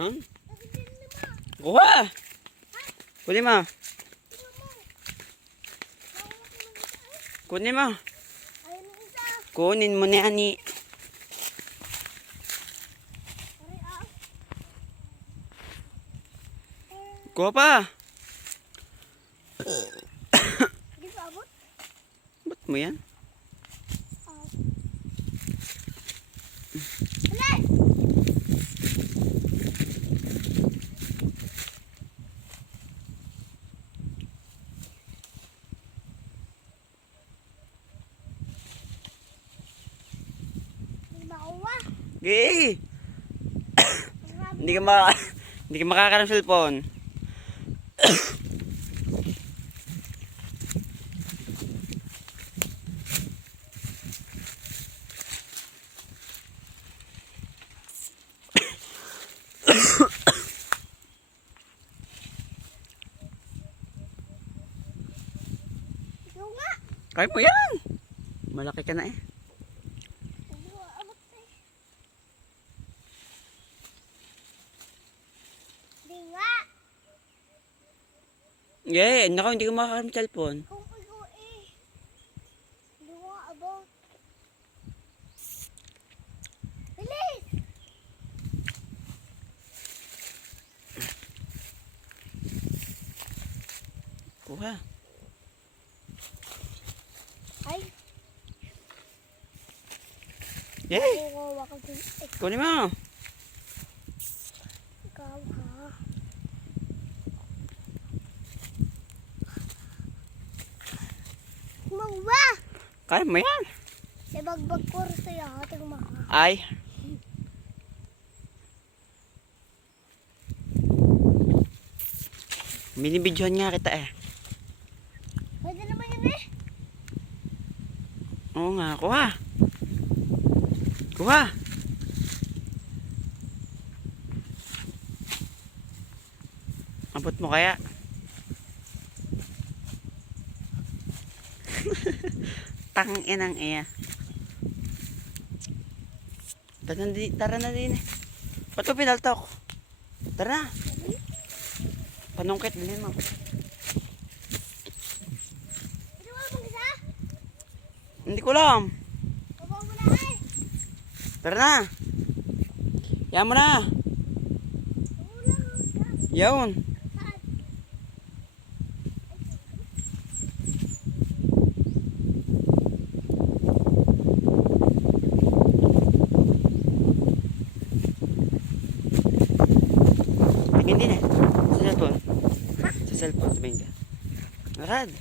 Huh? Kuha! Kunin mo. Kunin mo. Kunin mo ni Ani. Kuha pa. Ba't mo yan? Gay! Hindi ka makakaroon ng cellphone. Kaya mo yan. Malaki ka na eh. Yeah, nako, hindi ko makakaroon ng cellphone. Kuha. Ay. Yay! Kunin mo. Ikaw ha. Mawa! Kaya mo yan. Ibagbag ko rin sa'yo ating mga. Ay. Minibidyohan nga kita eh. Pwede naman yun eh. Oo nga, kuha. Kuha. Abot mo kaya? Tangin ang iya. Tara na din eh. Ba't ko pinaltok? Tara na. Panungkit, bilhin mo. Ito mo mag-isa? Hindi ko alam. Babaw mo na eh. Tara na. Yan mo na. Yawn. Tingin din eh. Sa cellphone. Sa cellphone, tumingin ka. Lakad.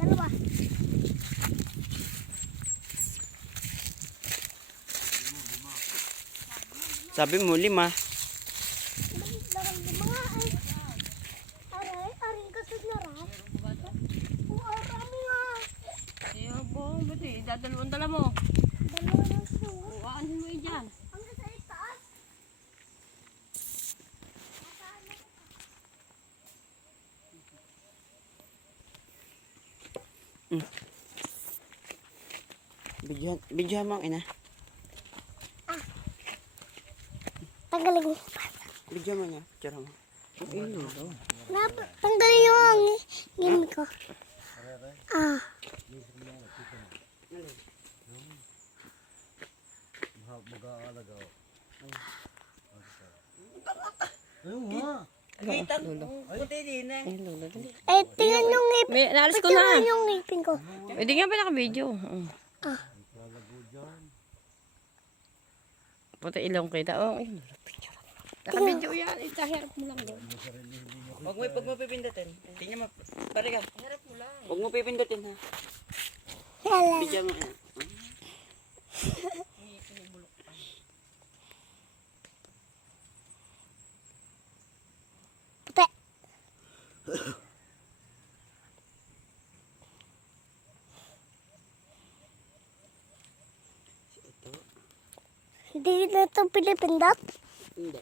Dalawa. Sabi mo, 5. Lima nga eh. Aring kasod na rin. Arami nga. Ayaw po, ba't eh? Dadalawang dala mo. Dalawa lang siya. Uwaanin mo eh dyan. Ang nasa itaas. Bidyohan mo ang ina. Tanggalin mo. Bidyohan mo niya. Tira mo. Tanggalin yung ang game ko. Puti din eh. Eh, tingnan yung ngipin. May, naalis ko Tingnan na. yung ngipin ko. Pwede nga pa naka-video. Puti ilong kita. Oh, ay, naka-video yan. Itaharap mo lang doon. Huwag mo pipindutin. Tingnan mo. Pare ka. Harap mo lang. Huwag mo pipindutin ha. Hala. Bidyohan mo ina. Puti. Ito. Hindi na ito pinipindot. Hindi.